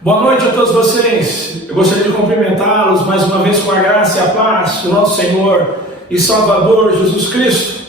Boa noite a todos vocês. Eu gostaria de cumprimentá-los mais uma vez com a graça e a paz do nosso Senhor e Salvador Jesus Cristo.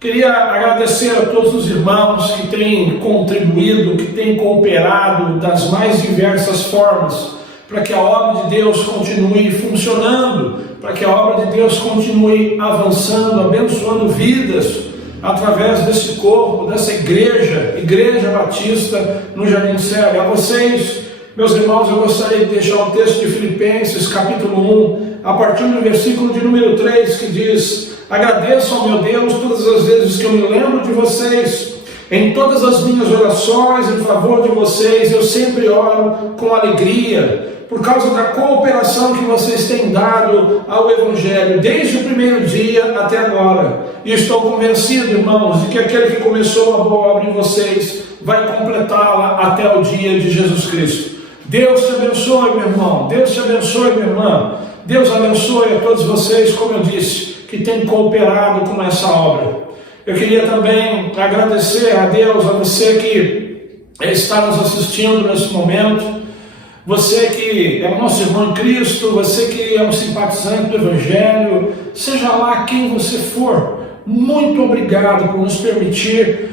Queria agradecer a todos os irmãos que têm contribuído, que têm cooperado das mais diversas formas para que a obra de Deus continue funcionando, para que a obra de Deus continue avançando, abençoando vidas através desse corpo, dessa Igreja Batista no Jardim Céu. A vocês, meus irmãos, eu gostaria de deixar o texto de Filipenses, capítulo 1, a partir do versículo de número 3, que diz: agradeço ao meu Deus todas as vezes que eu me lembro de vocês. Em todas as minhas orações em favor de vocês, eu sempre oro com alegria, por causa da cooperação que vocês têm dado ao Evangelho, desde o primeiro dia até agora. E estou convencido, irmãos, de que aquele que começou a boa obra em vocês vai completá-la até o dia de Jesus Cristo. Deus te abençoe, meu irmão. Deus te abençoe, minha irmã. Deus abençoe a todos vocês, como eu disse, que têm cooperado com essa obra. Eu queria também agradecer a Deus, a você que está nos assistindo nesse momento, você que é o nosso irmão em Cristo, você que é um simpatizante do Evangelho, seja lá quem você for, muito obrigado por nos permitir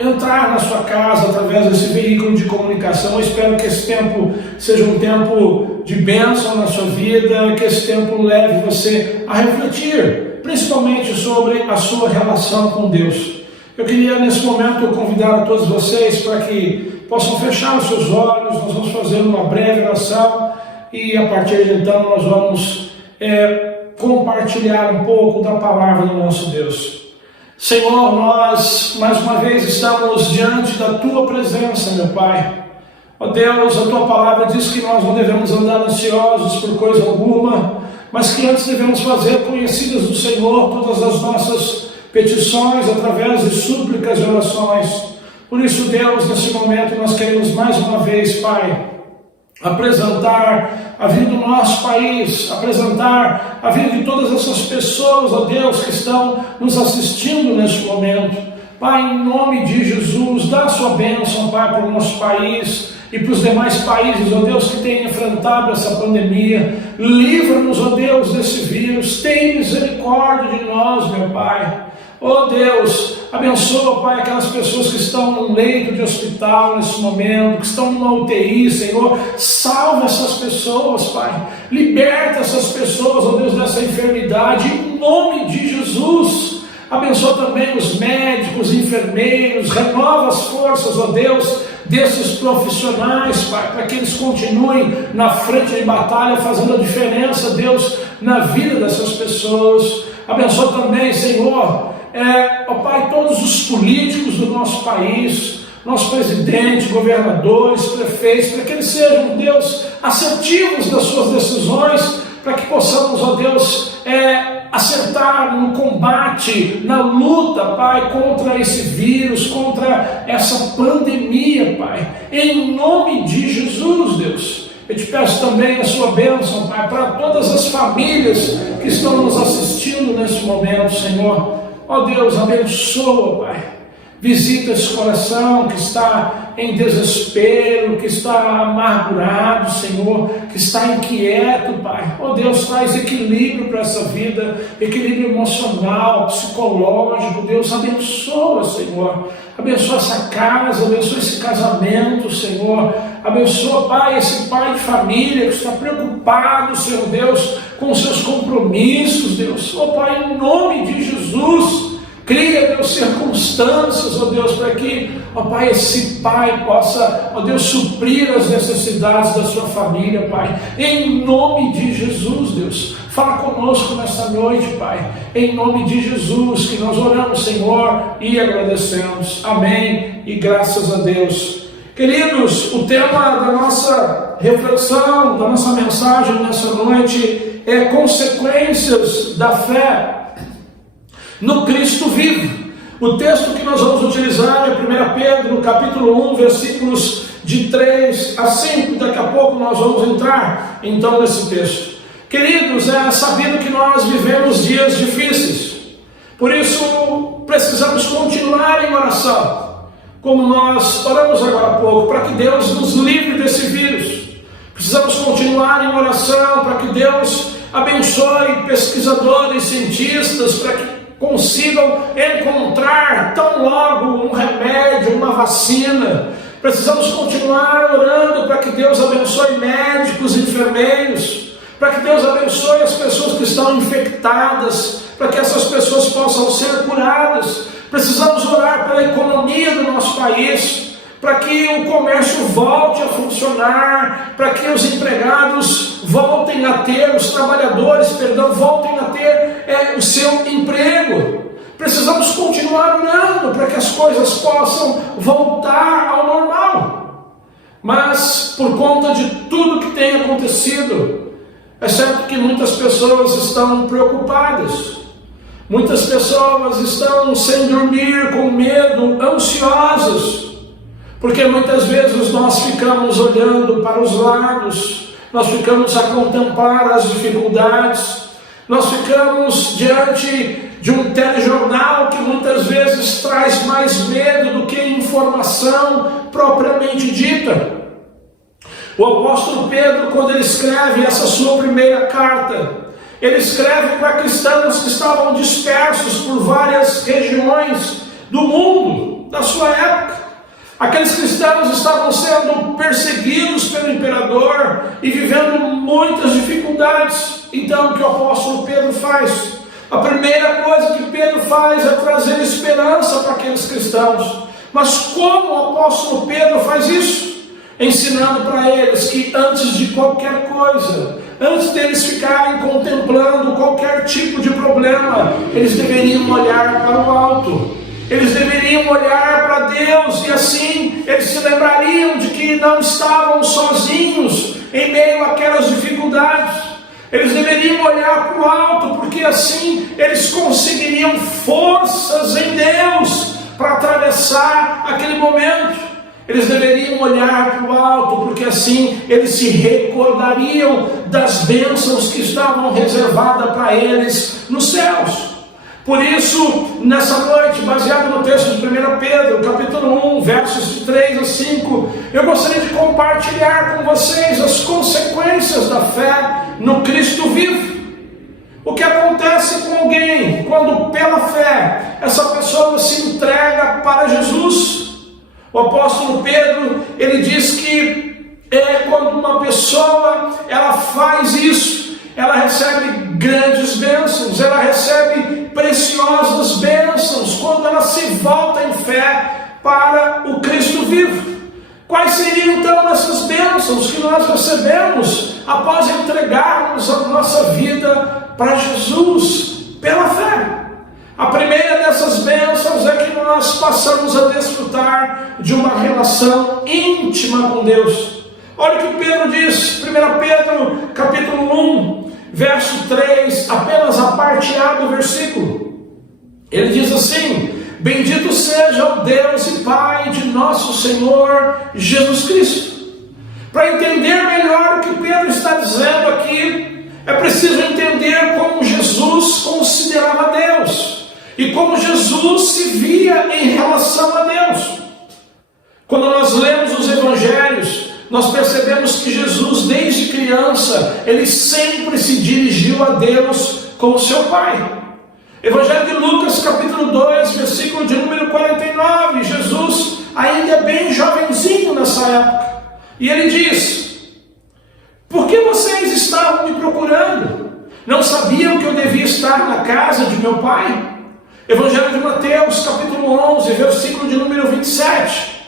entrar na sua casa através desse veículo de comunicação. Eu espero que esse tempo seja um tempo de bênção na sua vida, que esse tempo leve você a refletir, principalmente sobre a sua relação com Deus. Eu queria nesse momento convidar a todos vocês para que possam fechar os seus olhos. Nós vamos fazer uma breve oração e a partir de então nós vamos compartilhar um pouco da palavra do nosso Deus. Senhor, nós mais uma vez estamos diante da Tua presença, meu Pai. Ó Deus, a Tua palavra diz que nós não devemos andar ansiosos por coisa alguma, mas que antes devemos fazer conhecidas do Senhor todas as nossas petições através de súplicas e orações. Por isso, Deus, nesse momento nós queremos mais uma vez, Pai, apresentar a vida do nosso país, apresentar a vida de todas essas pessoas, ó Deus, que estão nos assistindo neste momento. Pai, em nome de Jesus, dá a sua bênção, Pai, para o nosso país e para os demais países, ó Deus, que têm enfrentado essa pandemia. Livra-nos, ó Deus, desse vírus. Tem misericórdia de nós, meu Pai. Ó Deus, abençoa, Pai, aquelas pessoas que estão num leito de hospital nesse momento, que estão numa UTI, Senhor. Salva essas pessoas, Pai. Liberta essas pessoas, ó Deus, dessa enfermidade, em nome de Jesus. Abençoa também os médicos, enfermeiros, renova as forças, ó Deus, desses profissionais, Pai, para que eles continuem na frente de batalha, fazendo a diferença, Deus, na vida dessas pessoas. Abençoa também, Senhor, ó Pai, todos os políticos do nosso país, nosso presidente, governadores, prefeitos, para que eles sejam, Deus, assertivos das suas decisões, para que possamos, ó Deus, acertar no combate, na luta, Pai, contra esse vírus, contra essa pandemia, Pai, em nome de Jesus, Deus. Eu te peço também a sua bênção, Pai, para todas as famílias que estão nos assistindo nesse momento, Senhor. Ó Deus, abençoa, Pai. Visita esse coração que está em desespero, que está amargurado, Senhor, que está inquieto, Pai. Ó Deus, traz equilíbrio para essa vida, equilíbrio emocional, psicológico. Deus, abençoa, Senhor. Abençoa essa casa, abençoa esse casamento, Senhor. Abençoa, Pai, esse pai de família que está preocupado, Senhor Deus, com os seus compromissos, Deus. Ó Pai, em nome de Jesus, cria, Deus, circunstâncias, ó Deus, para que, ó Pai, esse pai possa, ó Deus, suprir as necessidades da sua família, Pai. Em nome de Jesus, Deus, fala conosco nessa noite, Pai. Em nome de Jesus, que nós oramos, Senhor, e agradecemos. Amém e graças a Deus. Queridos, o tema da nossa reflexão, da nossa mensagem nessa noite é consequências da fé no Cristo vivo. O texto que nós vamos utilizar é 1 Pedro, capítulo 1, versículos de 3 a 5. Daqui a pouco nós vamos entrar, então, nesse texto. Queridos, é sabido que nós vivemos dias difíceis. Por isso, precisamos continuar em oração. como nós oramos agora há pouco, para que Deus nos livre desse vírus. Precisamos continuar em oração para que Deus abençoe pesquisadores, cientistas, para que consigam encontrar tão logo um remédio, uma vacina. Precisamos continuar orando para que Deus abençoe médicos, enfermeiros, para que Deus abençoe as pessoas que estão infectadas, para que essas pessoas possam ser curadas. Precisamos orar pela economia do nosso país, para que o comércio volte a funcionar, para que os empregados voltem a ter, os trabalhadores, voltem a ter o seu emprego. Precisamos continuar orando para que as coisas possam voltar ao normal. Mas, por conta de tudo que tem acontecido, é certo que muitas pessoas estão preocupadas. Muitas pessoas estão sem dormir, com medo, ansiosas. Porque muitas vezes nós ficamos olhando para os lados, nós ficamos a contemplar as dificuldades, nós ficamos diante de um telejornal que muitas vezes traz mais medo do que informação propriamente dita. O apóstolo Pedro, quando ele escreve essa sua primeira carta, ele escreve para cristãos que estavam dispersos por várias regiões do mundo, da sua época. Aqueles cristãos estavam sendo perseguidos pelo imperador e vivendo muitas dificuldades. Então, o que o apóstolo Pedro faz? A primeira coisa que Pedro faz é trazer esperança para aqueles cristãos. Mas como o apóstolo Pedro faz isso? Ensinando para eles que antes de qualquer coisa, antes deles ficarem contemplando qualquer tipo de problema, eles deveriam olhar para o alto. Eles deveriam olhar para Deus e assim eles se lembrariam de que não estavam sozinhos em meio àquelas dificuldades. Eles deveriam olhar para o alto, porque assim eles conseguiriam forças em Deus para atravessar aquele momento. Eles deveriam olhar para o alto, porque assim eles se recordariam das bênçãos que estavam reservadas para eles nos céus. Por isso, nessa noite, baseado no texto de 1 Pedro, capítulo 1, versos de 3 a 5, eu gostaria de compartilhar com vocês as consequências da fé no Cristo vivo. O que acontece com alguém quando, pela fé, essa pessoa se entrega para Jesus? O apóstolo Pedro, ele diz que quando uma pessoa ela faz isso, ela recebe grandes bênçãos, ela recebe preciosas bênçãos quando ela se volta em fé para o Cristo vivo. Quais seriam então essas bênçãos que nós recebemos após entregarmos a nossa vida para Jesus pela fé? A primeira dessas bênçãos é que nós passamos a desfrutar de uma relação íntima com Deus. Olha o que Pedro diz, 1 Pedro capítulo 1, verso 3, apenas a parte A do versículo. Ele diz assim: bendito seja o Deus e Pai de nosso Senhor Jesus Cristo. Para entender melhor o que Pedro está dizendo aqui, é preciso entender como Jesus considerava Deus e como Jesus se via em relação a Deus. Quando nós lemos os evangelhos, nós percebemos que Jesus, desde criança, ele sempre se dirigiu a Deus como seu Pai. Evangelho de Lucas, capítulo 2, versículo de número 49, Jesus ainda é bem jovenzinho nessa época. E ele diz: por que vocês estavam me procurando? Não sabiam que eu devia estar na casa de meu Pai? Evangelho de Mateus, capítulo 11, versículo de número 27.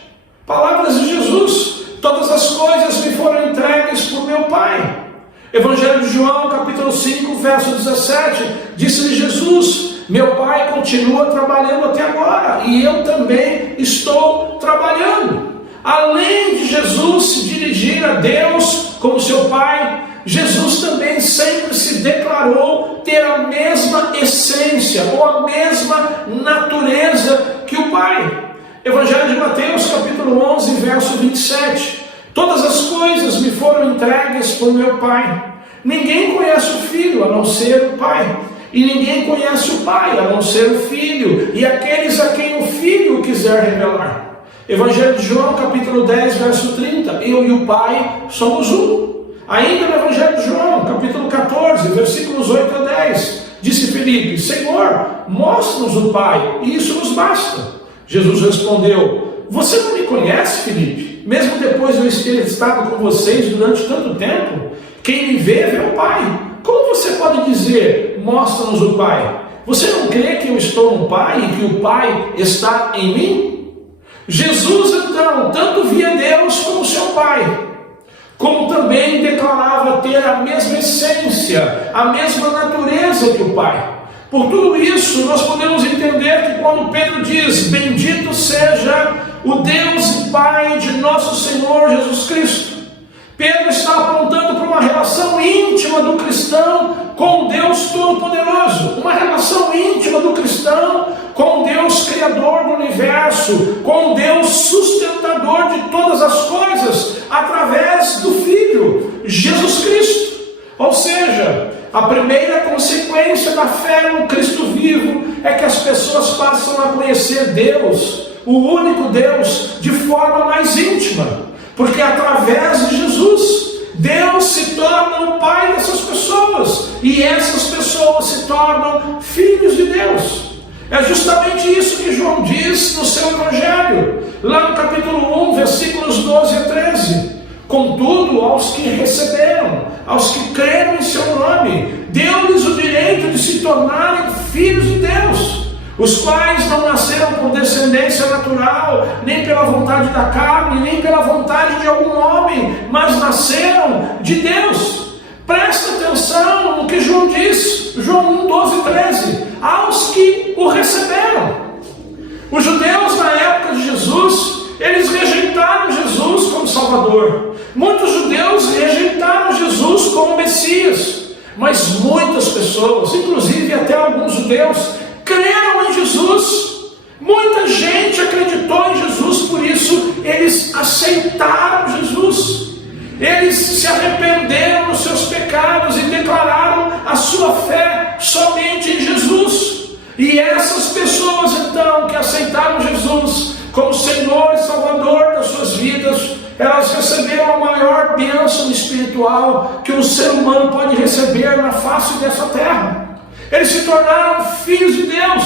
Palavras de Jesus: todas as coisas me foram entregues por meu Pai. Evangelho de João, capítulo 5, verso 17, disse-lhe Jesus: meu Pai continua trabalhando até agora, e eu também estou trabalhando. Além de Jesus se dirigir a Deus como seu Pai, Jesus também sempre se declarou ter a mesma essência, ou a mesma natureza que o Pai. Evangelho de Mateus, capítulo 11, verso 27. Todas as coisas me foram entregues por meu Pai. Ninguém conhece o Filho a não ser o Pai. E ninguém conhece o Pai a não ser o Filho, e aqueles a quem o Filho quiser revelar. Evangelho de João, capítulo 10, verso 30. Eu e o Pai somos um. Ainda no Evangelho de João, capítulo 14, versículos 8 a 10. Disse Filipe: Senhor, mostra-nos o Pai, e isso nos basta. Jesus respondeu: Você não me conhece, Filipe? Mesmo depois de eu ter estado com vocês durante tanto tempo, quem me vê, vê o Pai. Como você pode dizer: Mostra-nos o Pai? Você não crê que eu estou no Pai e que o Pai está em mim? Jesus, então, tanto via Deus como seu Pai, como também declarava ter a mesma essência, a mesma natureza que o Pai. Por tudo isso, nós podemos entender que quando Pedro diz: Bendito seja o Deus e Pai de nosso Senhor Jesus Cristo, Pedro está apontando para uma relação íntima do cristão com Deus Todo-Poderoso, uma relação íntima do cristão com Deus Criador do Universo, com Deus sustentador de todas as coisas, através do Filho, Jesus Cristo. Ou seja, a primeira consequência da fé no Cristo vivo é que as pessoas passam a conhecer Deus, o único Deus, de forma mais íntima. Porque através de Jesus, Deus se torna o Pai dessas pessoas, e essas pessoas se tornam filhos de Deus. É justamente isso que João diz no seu Evangelho, lá no capítulo 1, versículos 12 a 13. Contudo, aos que receberam, aos que creram em seu nome, deu-lhes o direito de se tornarem filhos de Deus, os quais não nasceram por descendência natural, nem pela vontade da carne, nem pela vontade de algum homem, mas nasceram de Deus. Presta atenção no que João diz, João 1, 12 e 13, aos que o receberam. Os judeus na época de Jesus, eles rejeitaram Jesus como Salvador. Muitos judeus rejeitaram Jesus como Messias, mas muitas pessoas, inclusive até alguns judeus, creram em Jesus. Muita gente acreditou em Jesus, por isso eles aceitaram Jesus. Eles se arrependeram dos seus pecados e declararam a sua fé somente em Jesus. E essas pessoas então que aceitaram Jesus como Senhor e Salvador das suas vidas, elas receberam a maior bênção espiritual que um ser humano pode receber na face dessa terra. Eles se tornaram filhos de Deus.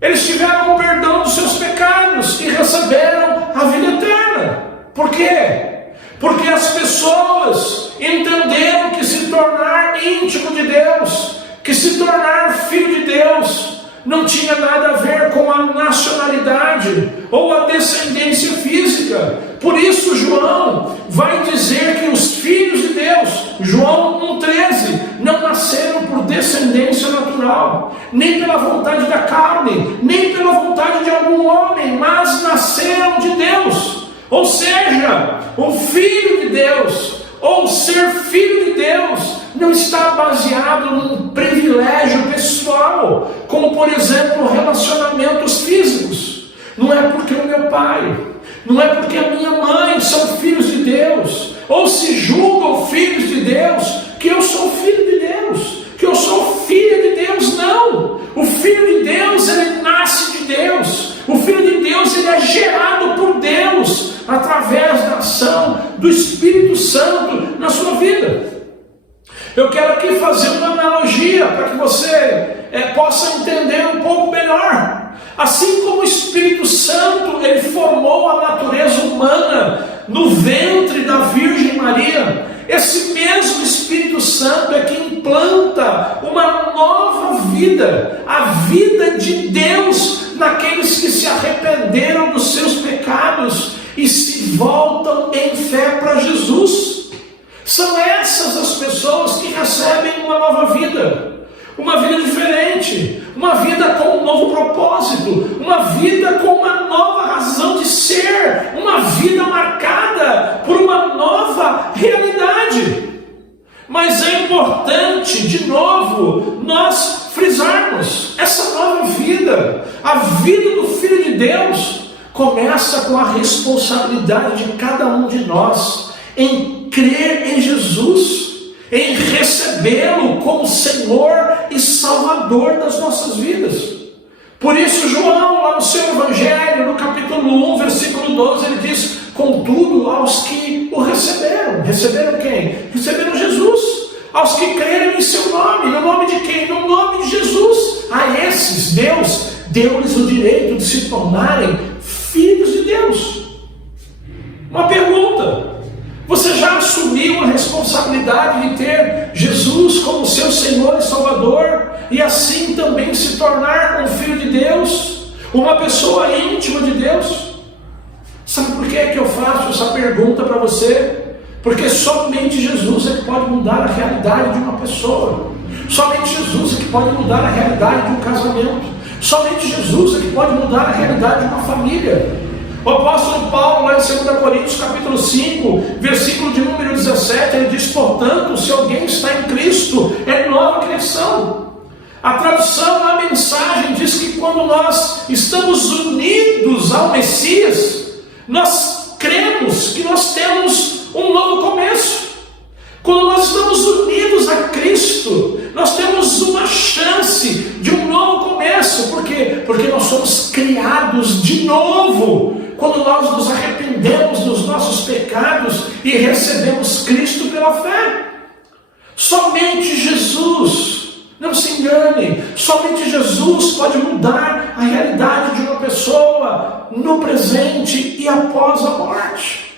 Eles tiveram o perdão dos seus pecados e receberam a vida eterna. Por quê? Porque as pessoas entenderam que se tornar íntimo de Deus, que se tornar filho de Deus, não tinha nada a ver com a nacionalidade ou a descendência física. Por isso João vai dizer que os filhos de Deus, João 1,13, não nasceram por descendência natural, nem pela vontade da carne, nem pela vontade de algum homem, mas nasceram de Deus. Ou seja, o filho de Deus, ou ser filho de Deus, não está baseado num privilégio pessoal, como por exemplo relacionamentos físicos. Não é porque o meu pai, não é porque a minha mãe são filhos de Deus, ou se julgam filhos de Deus, que eu sou filho de Deus, que eu sou filha de Deus. Não! O filho de Deus, ele nasce de Deus. O filho de Deus, ele é gerado por Deus, através da ação do Espírito Santo na sua vida. Eu quero aqui fazer uma analogia para que você possa entender um pouco melhor. Assim como o Espírito Santo ele formou a natureza humana no ventre da Virgem Maria, esse mesmo Espírito Santo é que implanta uma nova vida, a vida de Deus naqueles que se arrependeram dos seus pecados e se voltam em fé para Jesus. São essas as pessoas que recebem uma nova vida, uma vida diferente, uma vida com um novo propósito, uma vida com uma nova razão de ser, uma vida marcada por uma nova realidade. Mas é importante, de novo, nós frisarmos essa nova vida, a vida do Filho de Deus, começa com a responsabilidade de cada um de nós em crer em Jesus, em recebê-lo como Senhor e Salvador das nossas vidas. Por isso João, lá no seu Evangelho, no capítulo 1, versículo 12, ele diz: contudo, aos que o receberam. Receberam quem? Receberam Jesus. Aos que creram em seu nome. No nome de quem? No nome de Jesus. A esses, Deus deu-lhes o direito de se tornarem filhos de Deus. Uma pergunta: você já assumiu a responsabilidade de ter Jesus como seu Senhor e Salvador, e assim também se tornar um filho de Deus, uma pessoa íntima de Deus? Sabe por que é que eu faço essa pergunta para você? Porque somente Jesus é que pode mudar a realidade de uma pessoa. Somente Jesus é que pode mudar a realidade de um casamento. Somente Jesus é que pode mudar a realidade de uma família. O apóstolo Paulo, lá em 2 Coríntios capítulo 5, versículo de número 17, ele diz: portanto, se alguém está em Cristo, é nova criação. A tradução da mensagem diz que quando nós estamos unidos ao Messias, nós cremos que nós temos um novo começo. Quando nós estamos unidos a Cristo, nós temos uma chance de um novo começo. Por quê? Porque nós somos criados de novo. Quando nós nos arrependemos dos nossos pecados e recebemos Cristo pela fé. Somente Jesus, não se engane, somente Jesus pode mudar a realidade de uma pessoa no presente e após a morte.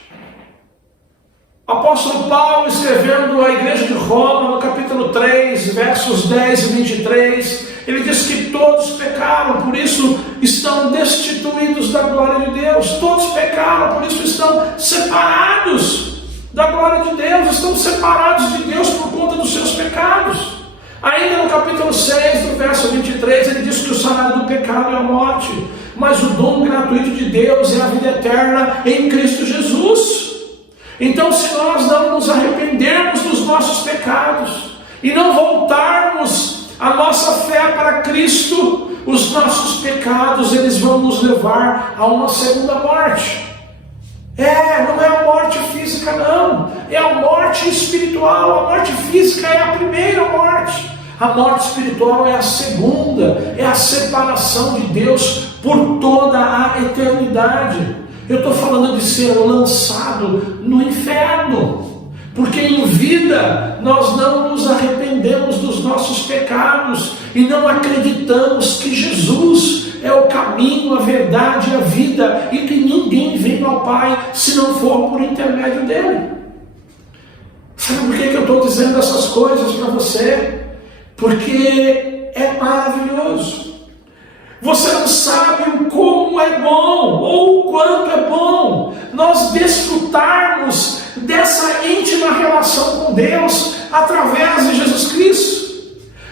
O apóstolo Paulo, escrevendo à igreja de Roma, no capítulo 3, versos 10 e 23, ele diz que todos pecaram, por isso estão destituídos da glória de Deus. Todos pecaram, por isso estão separados da glória de Deus, estão separados de Deus por conta dos seus pecados. Ainda no capítulo 6, do verso 23, ele diz que o salário do pecado é a morte, mas o dom gratuito de Deus é a vida eterna em Cristo Jesus. Então, se nós não nos arrependermos dos nossos pecados e não voltarmos a nossa fé para Cristo, os nossos pecados eles vão nos levar a uma segunda morte. Não é a morte física não, é a morte espiritual. A morte física é a primeira morte, a morte espiritual é a segunda, é a separação de Deus por toda a eternidade. Eu estou falando de ser lançado no inferno, porque em vida nós não nos arrependemos dos nossos pecados e não acreditamos que Jesus é o caminho, a verdade e a vida, e que ninguém vem ao Pai se não for por intermédio dele. Sabe por que eu estou dizendo essas coisas para você? Porque é maravilhoso. Você não sabe o como é bom, ou o quanto é bom, nós desfrutarmos dessa íntima relação com Deus, através de Jesus Cristo.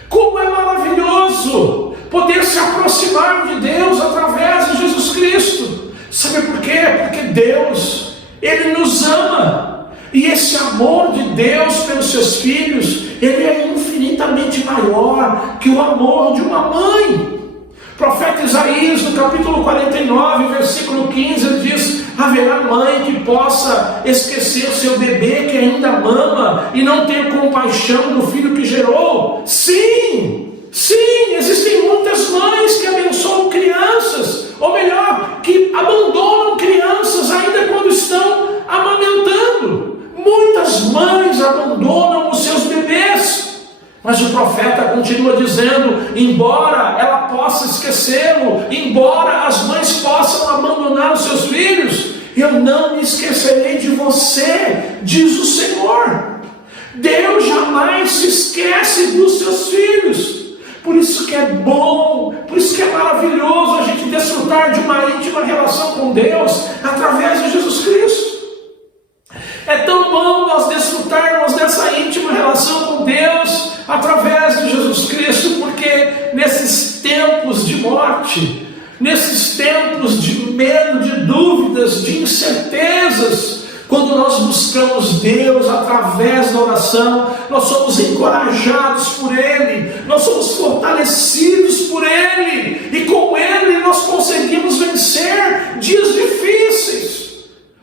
Como é maravilhoso poder se aproximar de Deus, através de Jesus Cristo. Sabe por quê? Porque Deus, Ele nos ama, e esse amor de Deus pelos seus filhos, Ele é infinitamente maior que o amor de uma mãe. O profeta Isaías, no capítulo 49, versículo 15, ele diz: haverá mãe que possa esquecer seu bebê que ainda mama e não ter compaixão do filho que gerou? Sim, existem muitas mães que abençoam crianças, ou melhor, que abandonam crianças ainda quando estão amamentando. Muitas mães abandonam os seus bebês. Mas o profeta continua dizendo: embora ela possa esquecê-lo, embora as mães possam abandonar os seus filhos, eu não me esquecerei de você, diz o Senhor. Deus jamais se esquece dos seus filhos. Por isso que é bom, por isso que é maravilhoso a gente desfrutar de uma íntima relação com Deus através de Jesus Cristo. É tão bom nós desfrutarmos dessa íntima relação com Deus através de Jesus Cristo, porque nesses tempos de morte, nesses tempos de medo, de dúvidas, de incertezas, quando nós buscamos Deus através da oração, nós somos encorajados por Ele, nós somos fortalecidos por Ele, e com Ele nós conseguimos vencer dias difíceis.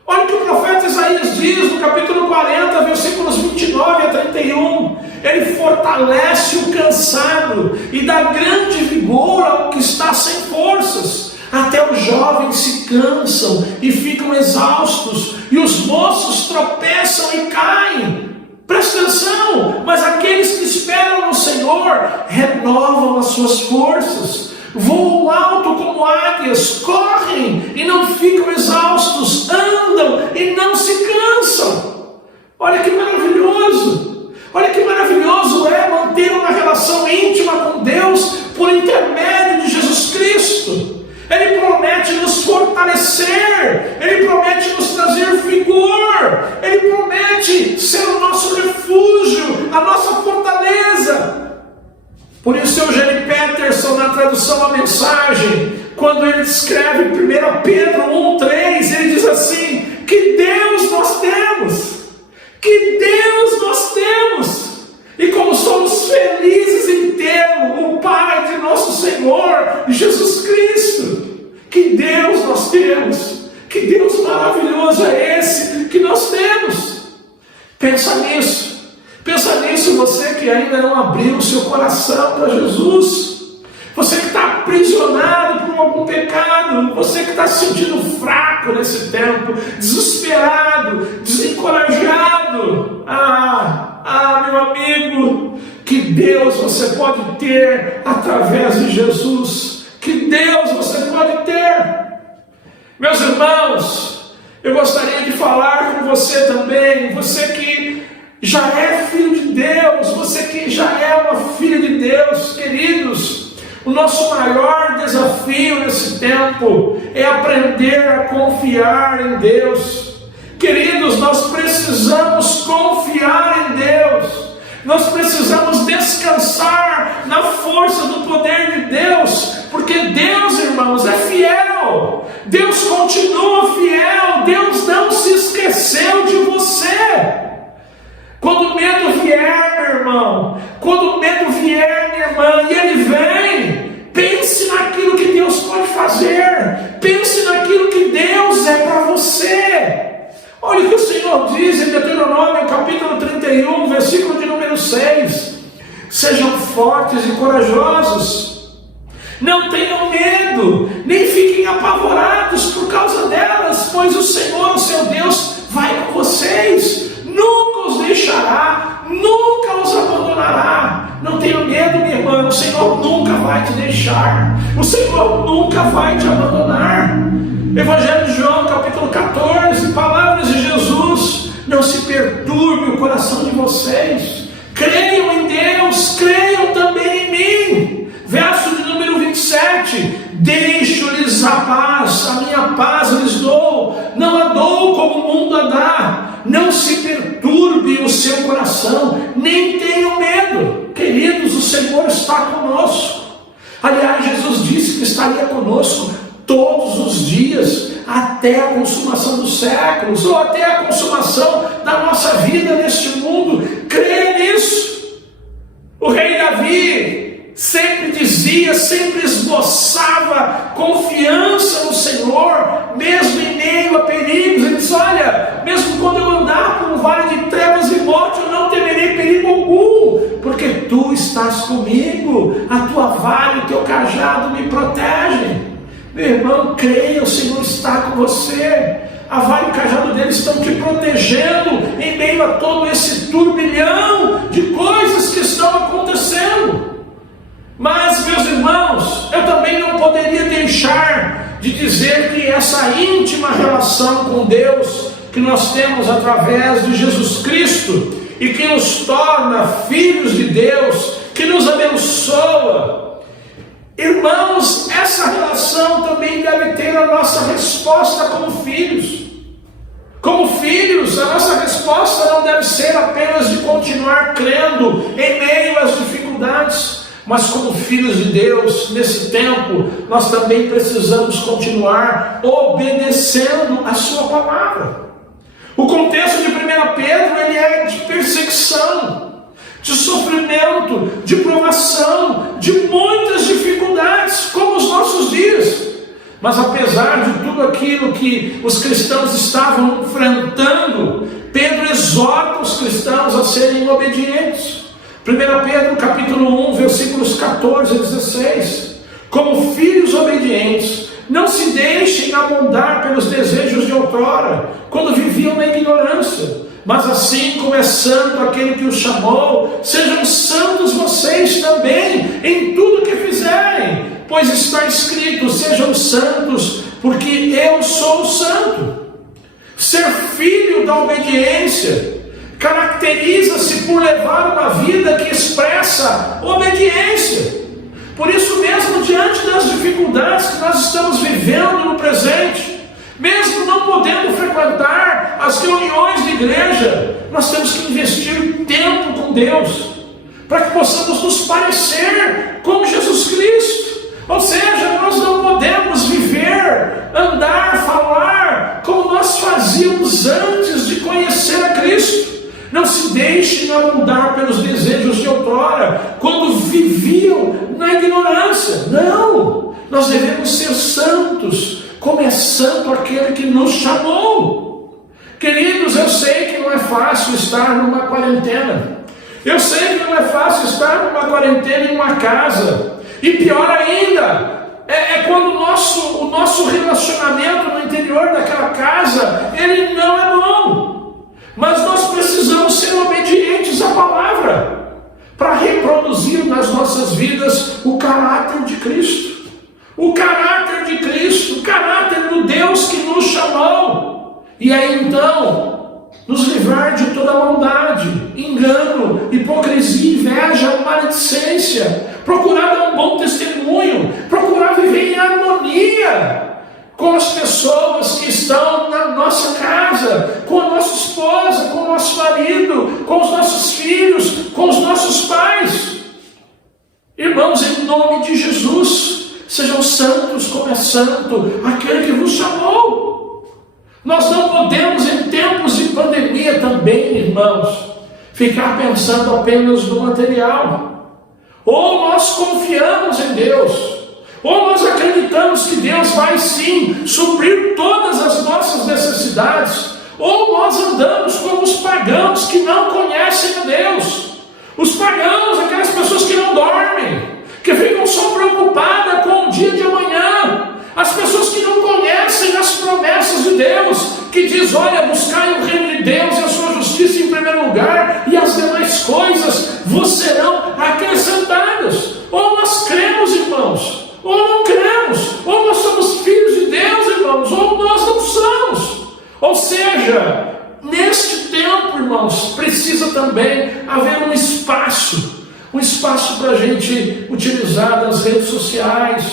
Olha o que o profeta Isaías diz no capítulo 40, versículos 29 a 31. Ele fortalece o cansado e dá grande vigor ao que está sem forças. Até os jovens se cansam e ficam exaustos, e os moços tropeçam e caem. Presta atenção, mas aqueles que esperam no Senhor renovam as suas forças, voam alto como águias, correm e não ficam exaustos, andam e não se cansam. Olha que maravilhoso! Olha que maravilhoso é manter uma relação íntima com Deus por intermédio de Jesus Cristo. Ele promete nos fortalecer, Ele promete nos trazer vigor, Ele promete ser o nosso refúgio, a nossa fortaleza. Por isso, Eugênio Peterson, na tradução da Mensagem, quando ele escreve 1 Pedro 1,3, ele diz assim: que Deus nós temos, que Deus nós temos, e como somos felizes em tê-lo, o Pai de nosso Senhor, Jesus Cristo. Que Deus nós temos, que Deus maravilhoso é esse que nós temos. Pensa nisso você que ainda não abriu o seu coração para Jesus, você que está aprisionado por algum pecado, você que está se sentindo fraco nesse tempo, desesperado, desencorajado. Meu amigo, que Deus você pode ter através de Jesus, que Deus você pode ter. Meus irmãos, eu gostaria de falar com você também, você que já é filho de Deus, você que já é uma filha de Deus, queridos, o nosso maior desafio nesse tempo é aprender a confiar em Deus. Queridos, nós precisamos confiar em Deus, nós precisamos descansar na força do poder de Deus, porque Deus, irmãos, é fiel, Deus continua fiel, Deus não se esqueceu de você. Quando o medo vier, meu irmão, quando o medo vier, minha irmã, e ele vem, pense naquilo que Deus pode fazer, pense naquilo que Deus é para você. Olha o que o Senhor diz em Deuteronômio, capítulo 31, versículo de número 6. Sejam fortes e corajosos, não tenham medo, nem fiquem apavorados por causa delas, pois o Senhor, o seu Deus, vai com vocês, nunca os deixará, nunca os abandonará. Não tenha medo, minha irmã, o Senhor nunca vai te deixar, o Senhor nunca vai te abandonar. Evangelho de João, capítulo 14, palavras de Jesus: não se perturbe o coração de vocês, creiam em Deus, creiam também em mim. Verso de número 27, deixo-lhes a paz, a minha paz lhes dou, não a dou como o mundo a dá. Não se perturbe o seu coração, nem tenham medo. Queridos, o Senhor está conosco. Aliás, Jesus disse que estaria conosco todos os dias, até a consumação dos séculos, ou até a consumação da nossa vida neste mundo. Creia nisso. O rei Davi sempre dizia, sempre esboçava confiança no Senhor, mesmo em meio a perigos. Ele diz: olha, mesmo quando eu andar por um vale de trevas e morte, eu não temerei perigo algum, porque tu estás comigo, a tua vara e o teu cajado me protegem. Meu irmão, creia, o Senhor está com você. A vara e o cajado dele estão te protegendo em meio a todo esse turbilhão de coisas que estão acontecendo. Mas, meus irmãos, eu também não poderia deixar de dizer que essa íntima relação com Deus que nós temos através de Jesus Cristo e que nos torna filhos de Deus, que nos abençoa, irmãos, essa relação também deve ter a nossa resposta como filhos. Como filhos, a nossa resposta não deve ser apenas de continuar crendo em meio às dificuldades, mas como filhos de Deus, nesse tempo, nós também precisamos continuar obedecendo a sua palavra. O contexto de 1 Pedro, ele é de perseguição, de sofrimento, de provação, de muitas dificuldades, como os nossos dias. Mas apesar de tudo aquilo que os cristãos estavam enfrentando, Pedro exorta os cristãos a serem obedientes. 1 Pedro capítulo 1, versículos 14 a 16. Como filhos obedientes, não se deixem amoldar pelos desejos de outrora, quando viviam na ignorância. Mas assim como é santo aquele que os chamou, sejam santos vocês também em tudo que fizerem, pois está escrito: sejam santos, porque eu sou santo. Ser filho da obediência caracteriza-se por levar uma vida que expressa obediência. Por isso mesmo, diante das dificuldades que nós estamos vivendo no presente, mesmo não podendo frequentar as reuniões de igreja, nós temos que investir tempo com Deus, para que possamos nos parecer com Jesus Cristo. Ou seja, nós não podemos viver, andar, falar como nós fazíamos antes de conhecer a Cristo. Não se deixem amoldar pelos desejos de outrora, quando viviam na ignorância. Não! Nós devemos ser santos, como é santo aquele que nos chamou. Queridos, eu sei que não é fácil estar numa quarentena. Eu sei que não é fácil estar numa quarentena em uma casa. E pior ainda, é quando o nosso relacionamento no interior daquela casa, ele não é bom. Mas nós precisamos ser obedientes à palavra, para reproduzir nas nossas vidas o caráter de Cristo. O caráter de Cristo, o caráter do Deus que nos chamou. E aí então, nos livrar de toda maldade, engano, hipocrisia, inveja, maledicência, procurar dar um bom testemunho, procurar viver em harmonia com as pessoas que estão na nossa casa, com a nossa esposa, com o nosso marido, com os nossos filhos, com os nossos pais. Irmãos, em nome de Jesus, sejam santos como é santo aquele que vos chamou. Nós não podemos, em tempos de pandemia também, irmãos, ficar pensando apenas no material. Ou nós confiamos em Deus, ou nós acreditamos que Deus vai sim suprir todas as nossas necessidades, ou nós andamos como os pagãos que não conhecem a Deus. Os pagãos, aquelas pessoas que não dormem, que ficam só preocupadas com o dia de amanhã. As pessoas que não conhecem as promessas de Deus, que diz: olha, buscai o reino de Deus e a sua justiça em primeiro lugar, e as demais coisas vos serão acrescentadas. Ou nós cremos, irmãos, ou não cremos, ou nós somos filhos de Deus, irmãos, ou nós não somos. Ou seja, neste tempo, irmãos, precisa também haver um espaço para a gente utilizar das redes sociais,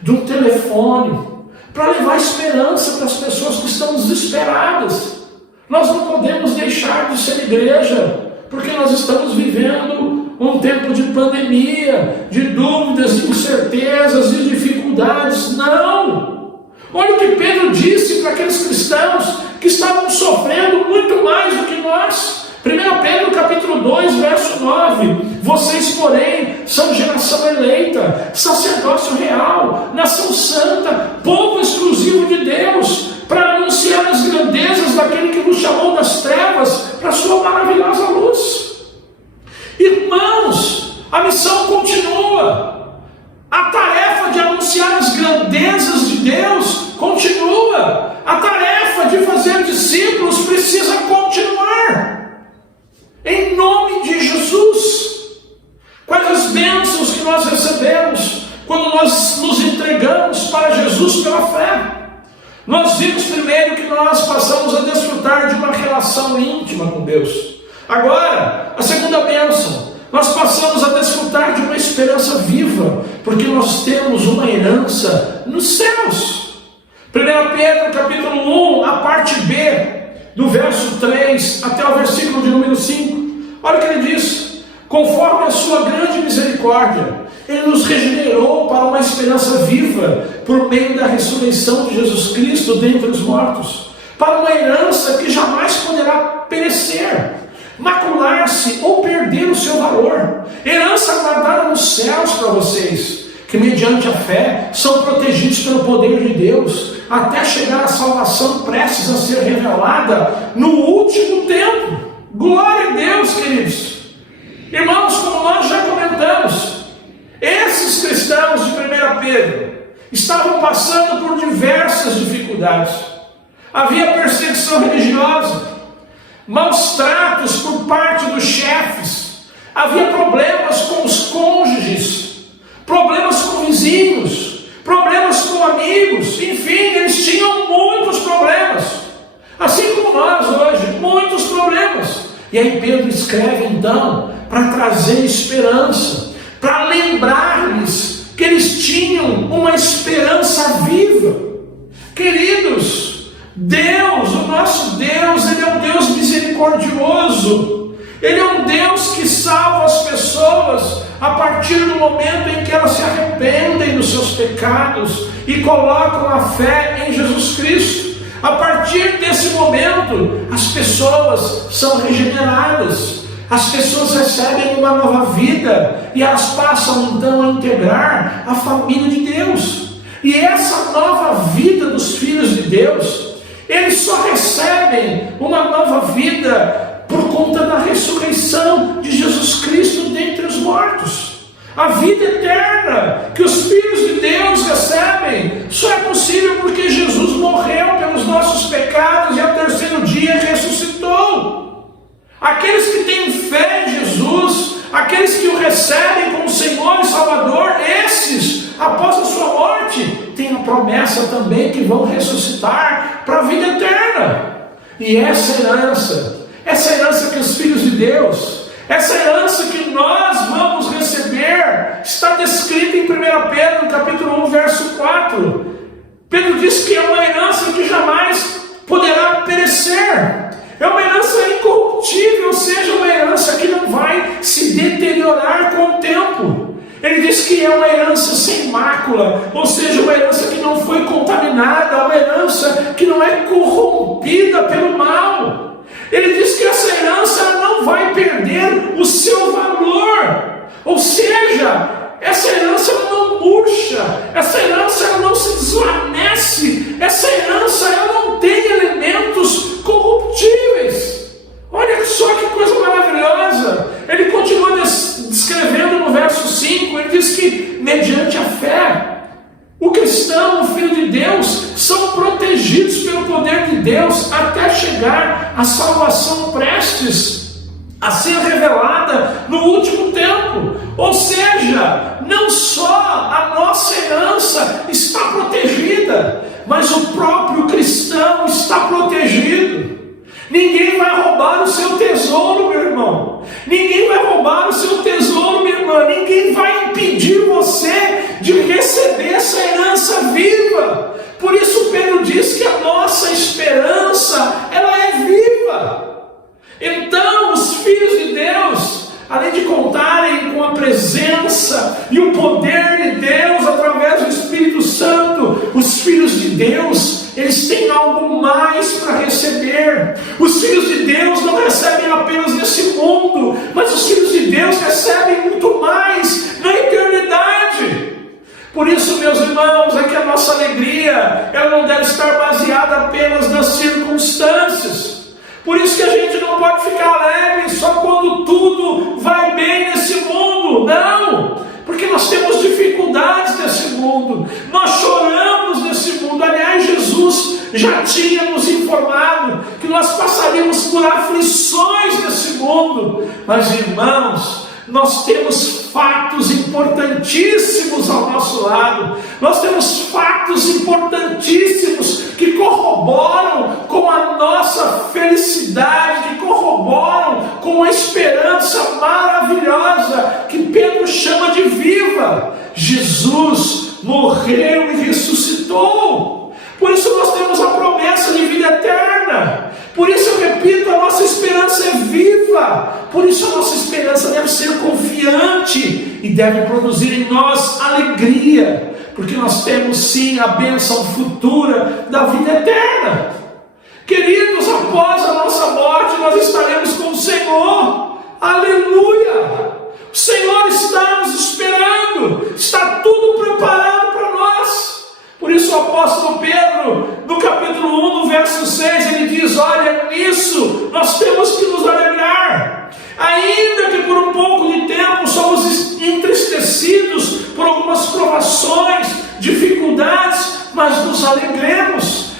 do telefone, para levar esperança para as pessoas que estão desesperadas. Nós não podemos deixar de ser igreja, porque nós estamos vivendo um tempo de pandemia, de dúvidas, de incertezas, de dificuldades. Não! Olha o que Pedro disse para aqueles cristãos que estavam sofrendo muito mais do que nós. 1 Pedro capítulo 2, verso 9: vocês, porém, são geração eleita, sacerdócio real, nação santa, povo exclusivo de Deus, para anunciar as grandezas daquele que nos chamou das trevas para a sua maravilhosa luz. Irmãos, a missão continua. A tarefa de anunciar as grandezas de Deus continua. A tarefa de fazer discípulos precisa continuar. Em nome de Jesus. Quais as bênçãos que nós recebemos quando nós nos entregamos para Jesus pela fé? Nós vimos primeiro que nós passamos a desfrutar de uma relação íntima com Deus. Agora, a segunda bênção, nós passamos a desfrutar de uma esperança viva, porque nós temos uma herança nos céus. 1 Pedro capítulo 1, a parte B, do verso 3 até o versículo de número 5. Olha o que ele diz: conforme a sua grande misericórdia, ele nos regenerou para uma esperança viva, por meio da ressurreição de Jesus Cristo dentre os mortos, para uma herança que jamais poderá perecer, macular-se ou perder o seu valor. Herança guardada nos céus para vocês, que mediante a fé são protegidos pelo poder de Deus, até chegar à salvação prestes a ser revelada no último tempo. Glória a Deus, queridos. Irmãos, como nós já comentamos, esses cristãos de 1 Pedro estavam passando por diversas dificuldades. Havia perseguição religiosa, maus tratos por parte dos chefes, havia problemas com os cônjuges, problemas com vizinhos, problemas com amigos, enfim, eles tinham muitos problemas, assim como nós hoje, muitos problemas. E aí Pedro escreve então para trazer esperança, para lembrar-lhes que eles tinham uma esperança viva. Queridos, Deus, o nosso Deus, Ele é um Deus misericordioso. Ele é um Deus que salva as pessoas a partir do momento em que elas se arrependem dos seus pecados e colocam a fé em Jesus Cristo. A partir desse momento, as pessoas são regeneradas, as pessoas recebem uma nova vida e elas passam então a integrar a família de Deus. E essa nova vida dos filhos de Deus, eles só recebem uma nova vida por conta da ressurreição de Jesus Cristo dentre os mortos. A vida eterna que os filhos de Deus recebem só é possível porque Jesus morreu pelos nossos pecados e ao terceiro dia ressuscitou. Aqueles que têm fé em Jesus, aqueles que o recebem como Senhor e Salvador, esses, após a sua morte, têm a promessa também que vão ressuscitar para a vida eterna. E essa herança que os filhos de Deus, essa herança que nós vamos receber, está descrita em 1 Pedro, capítulo 1, verso 4. Pedro diz que é uma herança que jamais poderá perecer. É uma herança incorruptível, ou seja, uma herança que não vai se deteriorar com o tempo. Ele diz que é uma herança sem mácula, ou seja, uma herança que não foi contaminada, uma herança que não é corrompida pelo mal. Ele diz que essa herança não vai perder o seu valor, ou seja, essa herança não murcha, essa herança não se desvanece, essa herança ela não tem elementos corruptíveis. Olha só que coisa maravilhosa. Ele continua descrevendo no verso 5, ele diz que mediante a fé, o cristão, o filho de Deus, são protegidos pelo poder de Deus até chegar à salvação prestes a ser revelada no último tempo. Ou seja, não só a nossa herança está protegida, mas o próprio cristão está protegido. Ninguém vai roubar o seu tesouro, meu irmão. Ninguém vai roubar o seu tesouro, minha irmã. Ninguém vai impedir você de receber essa herança viva. Por isso Pedro diz que a nossa esperança, ela é viva. Então, os filhos de Deus, além de contarem com a presença e o poder de Deus através do Espírito Santo, os filhos de Deus, eles têm algo mais para receber. Os filhos de Deus não recebem apenas nesse mundo, mas os filhos de Deus recebem muito mais na eternidade. Por isso, meus irmãos, é que a nossa alegria, ela não deve estar baseada apenas nas circunstâncias. Por isso que a gente não pode ficar alegre só quando tudo vai bem nesse mundo. Não! Porque nós temos dificuldades nesse mundo, nós choramos nesse mundo. Aliás, Jesus já tinha nos informado que nós passaríamos por aflições nesse mundo. Mas, irmãos, nós temos fatos importantíssimos ao nosso lado. Nós temos fatos importantíssimos que corroboram com a nossa felicidade, que corroboram com a esperança maravilhosa que Pedro chama de viva. Jesus morreu e ressuscitou. Por isso nós temos a promessa de vida eterna. Por isso eu repito, a nossa esperança é viva. Por isso a nossa esperança deve ser confiante e deve produzir em nós alegria, porque nós temos sim a bênção futura da vida eterna. Queridos, após a nossa morte nós estaremos com o Senhor. Aleluia! O Senhor está nos esperando, está tudo preparado para nós. Por isso o apóstolo Pedro, no capítulo 1, no verso 6, ele diz: olha, nisso nós temos que nos alegrar, ainda que por um pouco vencidos por algumas provações, dificuldades, mas nos alegremos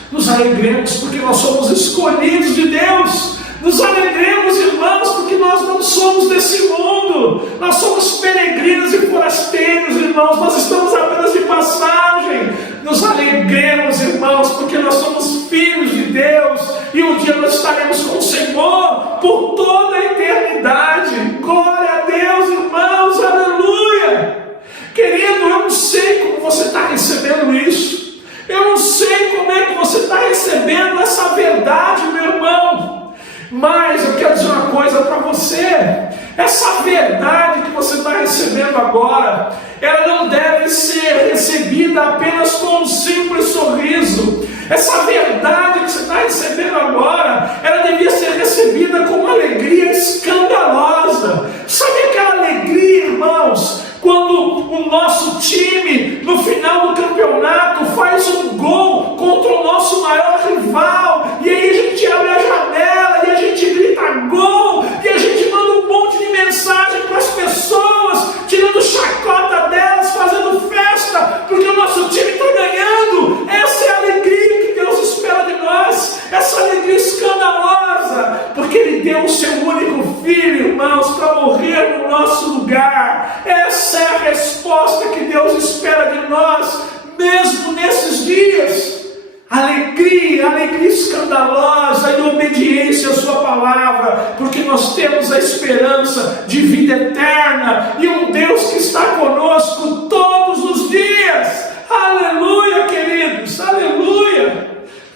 porque nós somos escolhidos de Deus. Nos alegremos, irmãos, porque nós não somos desse mundo. Nós somos peregrinos e forasteiros, irmãos. Nós estamos apenas de passagem. Nos alegremos, irmãos, porque nós somos filhos de Deus. E um dia nós estaremos com o Senhor por toda a eternidade. Glória a Deus, irmãos. Aleluia. Querido, eu não sei como você está recebendo isso. Eu não sei como é que você está recebendo essa verdade, meu irmão. Mas eu quero dizer uma coisa para você: essa verdade que você está recebendo agora, ela não deve ser recebida apenas com um simples sorriso. Essa verdade que você está recebendo agora, ela devia ser recebida com uma alegria escandalosa. Sabe aquela alegria, irmãos, quando o nosso time, no final do campeonato, faz um gol contra o nosso maior rival, e aí a gente abre a janela, e a gente grita gol, e a gente manda um monte de mensagem para as pessoas, tirando chacota delas, fazendo festa, porque o nosso time está ganhando. Essa é a alegria que Deus espera de nós, essa alegria escandalosa, porque Ele deu o seu único filho, irmãos, para morrer no nosso lugar. Essa é a resposta que Deus espera de nós, mesmo nesses dias. Alegria escandalosa e obediência à sua palavra, porque nós temos a esperança de vida eterna e um Deus que está conosco todos os dias. Aleluia, queridos, aleluia,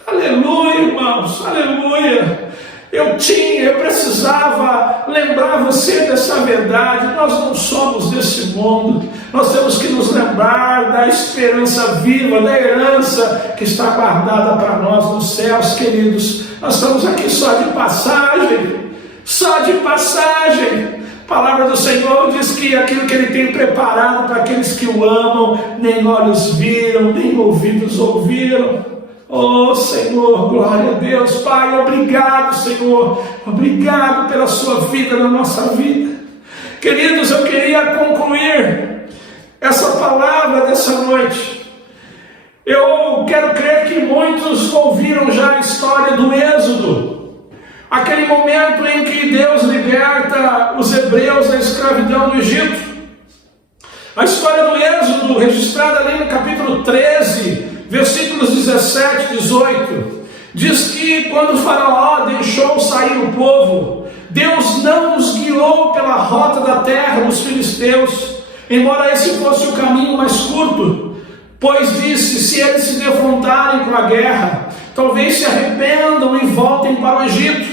aleluia, irmãos, aleluia. Eu precisava lembrar você dessa verdade. Nós não somos desse mundo. Nós temos que nos lembrar da esperança viva, da herança que está guardada para nós nos céus, queridos. Nós estamos aqui só de passagem, só de passagem. A palavra do Senhor diz que aquilo que Ele tem preparado para aqueles que o amam, nem olhos viram, nem ouvidos ouviram. Oh Senhor, glória a Deus. Pai, obrigado, Senhor, obrigado pela sua vida na nossa vida. Queridos, eu queria concluir essa palavra dessa noite. Eu quero crer que muitos ouviram já a história do Êxodo, aquele momento em que Deus liberta os hebreus da escravidão do Egito. A história do Êxodo, registrada ali no capítulo 13, versículos 17 e 18, diz que quando o faraó deixou sair o povo, Deus não os guiou pela rota da terra dos filisteus, embora esse fosse o caminho mais curto, pois disse: se eles se defrontarem com a guerra, talvez se arrependam e voltem para o Egito.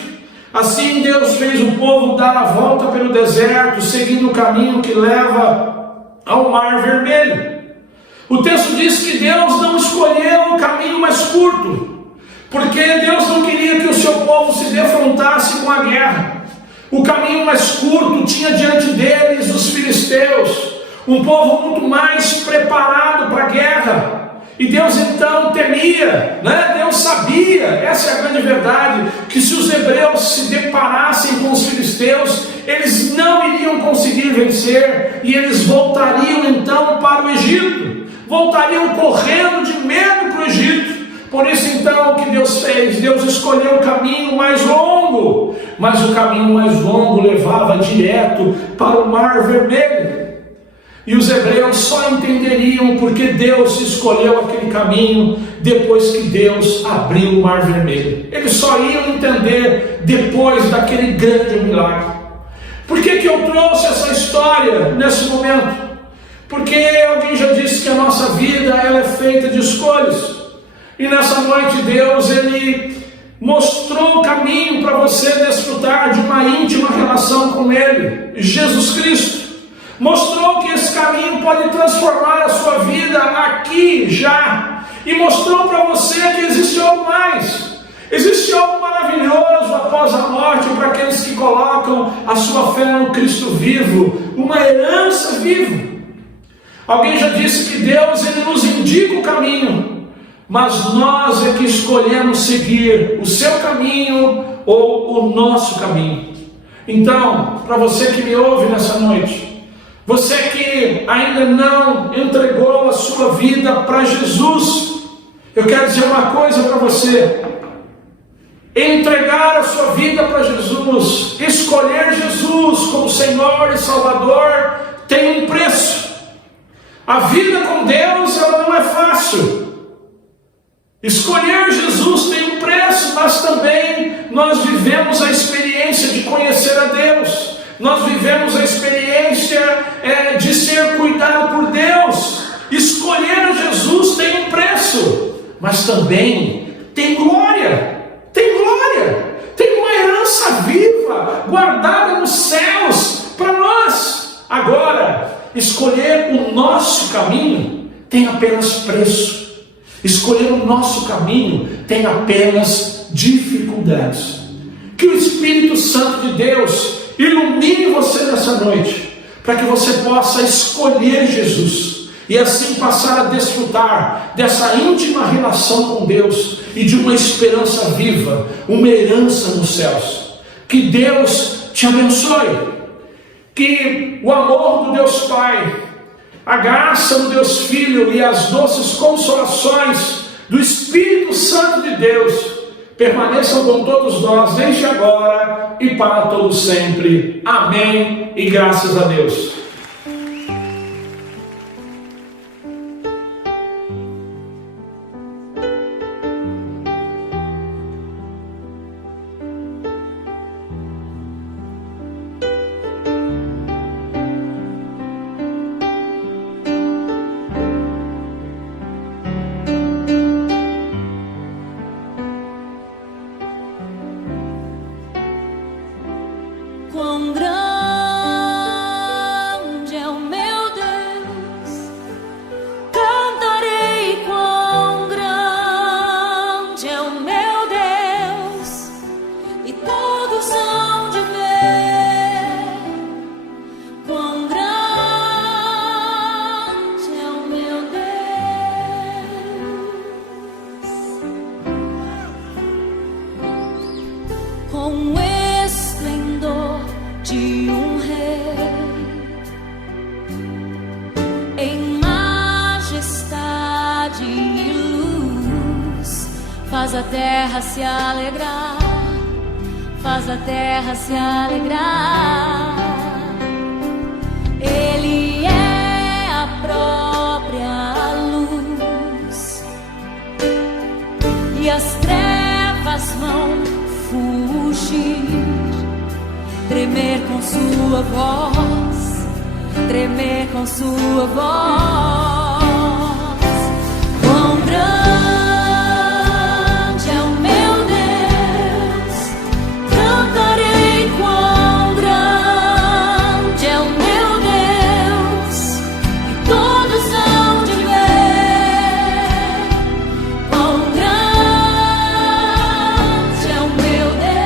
Assim Deus fez o povo dar a volta pelo deserto, seguindo o caminho que leva ao Mar Vermelho. O texto diz que Deus não escolheu o caminho mais curto, porque Deus não queria que o seu povo se defrontasse com a guerra. O caminho mais curto tinha diante deles os filisteus, um povo muito mais preparado para a guerra. E Deus então temia, Deus sabia, essa é a grande verdade, que se os hebreus se deparassem com os filisteus, eles não iriam conseguir vencer, e eles voltariam então para o Egito, voltariam correndo de medo para o Egito. Por isso então o que Deus fez? Deus escolheu o caminho mais longo, mas o caminho mais longo levava direto para o Mar Vermelho. E os hebreus só entenderiam porque Deus escolheu aquele caminho depois que Deus abriu o Mar Vermelho. Eles só iam entender depois daquele grande milagre. Por que eu trouxe essa história nesse momento? Porque alguém já disse que a nossa vida ela é feita de escolhas. E nessa noite Deus Ele mostrou o caminho para você desfrutar de uma íntima relação com Ele, Jesus Cristo. Mostrou que esse caminho pode transformar a sua vida aqui, já. E mostrou para você que existe algo mais. Existe algo maravilhoso após a morte para aqueles que colocam a sua fé no Cristo vivo. Uma herança viva. Alguém já disse que Deus Ele nos indica o caminho, mas nós é que escolhemos seguir o seu caminho ou o nosso caminho. Então, para você que me ouve nessa noite, Você que ainda não entregou a sua vida para Jesus, eu quero dizer uma coisa para você. Entregar a sua vida para Jesus, escolher Jesus como Senhor e Salvador, tem um preço. A vida com Deus, ela não é fácil. Escolher Jesus tem um preço, mas também nós vivemos a experiência de conhecer a Deus. Nós vivemos a experiência de ser cuidado por Deus. Escolher a Jesus tem um preço, mas também tem glória. Tem glória. Tem uma herança viva, guardada nos céus, para nós. Agora, escolher o nosso caminho tem apenas preço. Escolher o nosso caminho tem apenas dificuldades. Que o Espírito Santo de Deus ilumine você nessa noite, para que você possa escolher Jesus e assim passar a desfrutar dessa íntima relação com Deus e de uma esperança viva, uma herança nos céus. Que Deus te abençoe, que o amor do Deus Pai, a graça do Deus Filho e as doces consolações do Espírito Santo de Deus permaneçam com todos nós desde agora e para todos sempre. Amém e graças a Deus. Quão grande é o meu Deus, cantarei quão grande é o meu Deus, e todos hão de ver quão grande é o meu Deus. Com esplendor de um rei, em majestade e luz, faz a terra se alegrar, faz a terra se alegrar. Ele é a própria luz, e as trevas vão fugir, tremer com sua voz, tremer com sua voz. Quão grande é o meu Deus, cantarei quão grande é o meu Deus, e todos hão de ver quão grande é o meu Deus.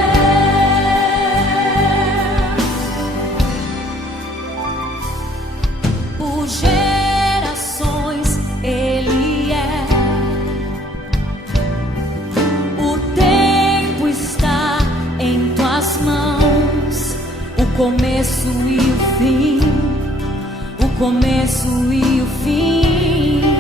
Por gerações Ele é, o tempo está em tuas mãos, o começo e o fim, o começo e o fim.